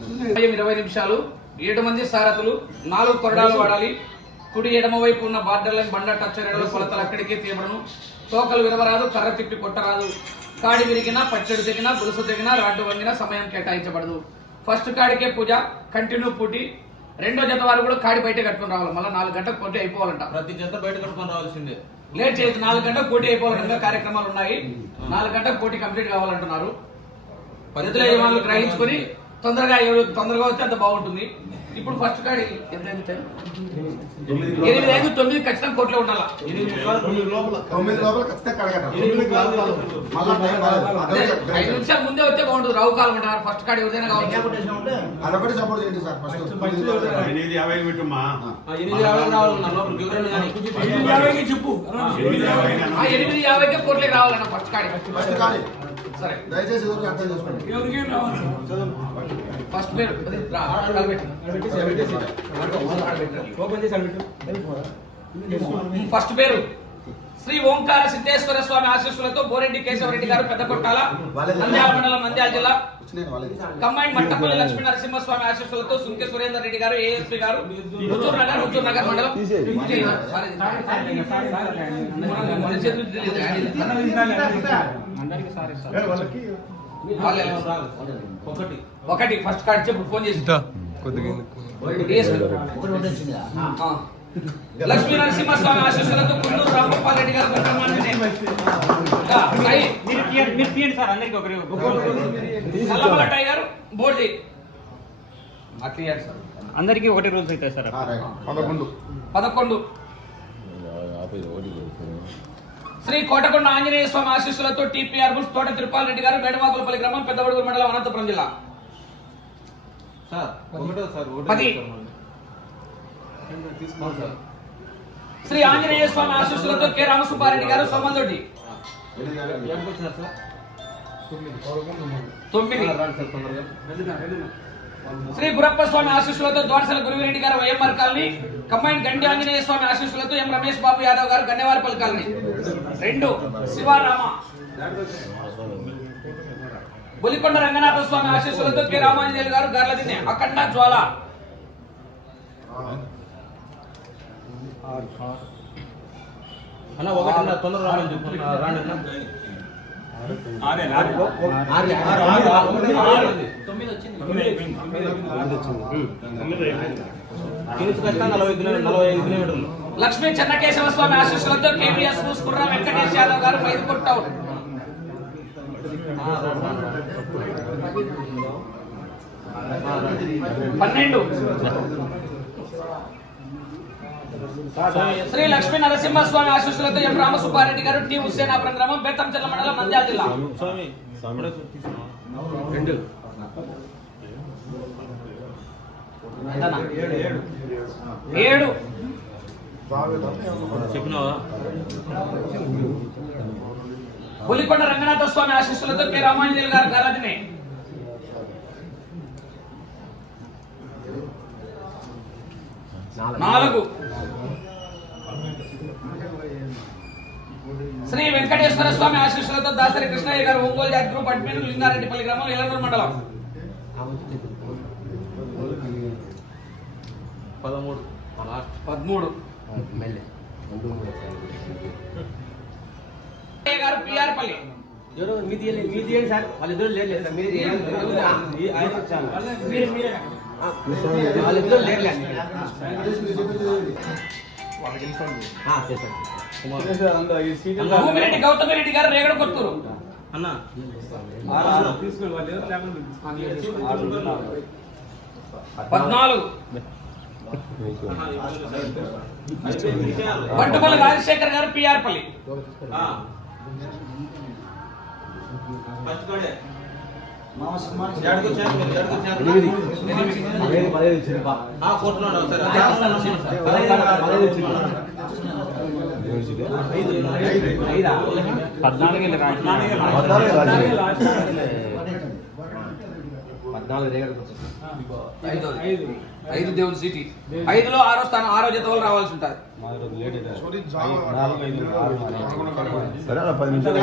20 నిమిషాలు 7 మంది సారథులు 4 కొరడాలు వాడాలి. కుడి ఎడమ వైపు ఉన్న బార్డర్ లైన్ బండ టచ్ రేడలో కొలతలు అక్కడికే తీవ్రను. తోకలు విరవరాదు, కర్ర తిప్పి కొట్టరాదు. కాడి విరిగినా, పచ్చడి తెగినా, గులుసు తెగినా, రాడ్డు వంగినా సమయం కేటాయించబడదు. ఫస్ట్ కాడికే పూజ, కంటిన్యూ పూటి. రెండో జత వారు కూడా కాడి బయట కట్టుకుని రావాలి. మళ్ళీ 4 గంటలకు పోటీ అయిపోవాలంట. ప్రతి జత బయట కట్టుకుని రావాల్సిందే. లేట్ చేయొచ్చు. 4 గంటలకు పోటీ అయిపోవాలంటే కార్యక్రమాలు ఉన్నాయి. 4 గంటలకు పోటీ కంప్లీట్ కావాలంటున్నారు. జతల యజమానులు గ్రహించుకుని తొందరగా వచ్చి అంత బాగుంటుంది. ఇప్పుడు ఫస్ట్ కాడి ఎంత 8-9 ఖచ్చితంగా కోట్లో ఉండాలా. 5 నిమిషాలు ముందే వస్తే బాగుంటుంది. రావు కాలం అంటారు. ఫస్ట్ కాడి ఏదైనా కావచ్చు. చెప్పు 8:50కే కోట్లకి రావాలన్న ఫస్ట్ కాడి. సరే దయచేసి అర్థం చేసుకోండి. ఫస్ట్ పేరు ఫస్ట్ పేరు శ్రీ ఓంకార సిద్ధేశ్వర స్వామి ఆశీస్సులతో బోరెడ్డి కేశవరెడ్డి గారు పెద్ద కొట్టాల, నంద్యాల మండలం, నంద్యాల జిల్లా. కంబైన్ మట్టపల్లి లక్ష్మీ నరసింహస్వామి ఆశీస్సులతో సుంకె సురేందర్ రెడ్డి గారు, ఏఎస్పీ గారు, హుజూర్ నగర్ మండలం. ఒకటి ఫస్ట్ కార్డ్ చెప్పు. ఫోన్ చేసి లక్ష్మీ నరసింహస్వామి ఆశీస్సులతో గుంటూరు రామగోపాల్ రెడ్డి గారు, నల్లమల టైగర్ బోర్డి. అందరికి ఒకటి రూల్స్ అవుతాయి సార్. 11 శ్రీ కోటకొండ ఆంజనేయ స్వామి ఆశీస్సులతో టీపీఆర్ బుల్స్ తోట తిరుపాల్ రెడ్డి గారు, మేడమాకులపల్లి గ్రామం, పెద్దవడుగురు మండలం, అనంతపురం జిల్లా. 10 శ్రీ ఆంజనేయ స్వామి ఆశీస్సులతో కె రామసుబ్బారెడ్డి గారు, సోమందొడ్డి. 9 శ్రీ గురప్ప స్వామి ఆశీస్సులతో ద్వారసల గురువిరెడ్డి గారు, వైఎంఆర్ కాలనీ. కంబైన్ గండి ఆంజనేయ స్వామి ఆశీస్సులతో ఎం రమేష్ బాబు యాదవ్ గారు, గన్నేవారిపల్లి కాలనీ. 2 శివారామ. బొలికొండ రంగనాథ స్వామి ఆశీస్సులతో కె రామాంజనేయులు గారు, గర్లదిన్నె, అఖండ జ్వాల. అన్న ఒకటి తొందరగా రాండి. 45 కిలోమీటర్లు. లక్ష్మీ చెన్నకేశవ స్వామి ఆశీస్సులతో కేవీఎస్ కుర్ర వెంకటేష్ యాదవ్ గారు, మైదుకొట్ టౌన్. 12 శ్రీ లక్ష్మీ నరసింహస్వామి ఆశీస్సులతో ఎం రామసుబ్బారెడ్డి గారు, టి హుస్సేనాపురం గ్రామం, బేతంచెర్ల మండలం, నంద్యాల జిల్లా. 7 చెప్పినావా? బొలికొండ రంగనాథ స్వామి ఆశీస్సులతో కె రామాంజనేయులు గారు, గర్లదిన్నె. 4 శ్రీ వెంకటేశ్వర స్వామి ఆశీస్సులతో దాసరి కృష్ణయ్య గారు, ఒంగోలు జాతి గ్రూప్ అడ్మిన్, లింగారెడ్డిపల్లి గ్రామం, ఎల్లనూరు మండలం. 13 గారు, పిఆర్ పల్లి. సార్ వాళ్ళిద్దరు లేదు సార్. వాళ్ళిద్దరు లేదు. భూమిరెడ్డి గౌతమిరెడ్డి గారు, రేగడ కొత్తూరు. అన్న 14 బంటుపల్లి రాజశేఖర్ గారు, పిఆర్ పల్లి. 5 దేవుని సిటీ. 5లో 6వ స్థానం, 6వ జత వాళ్ళు రావాల్సి ఉంటుంది. సరే 10 నిమిషాలు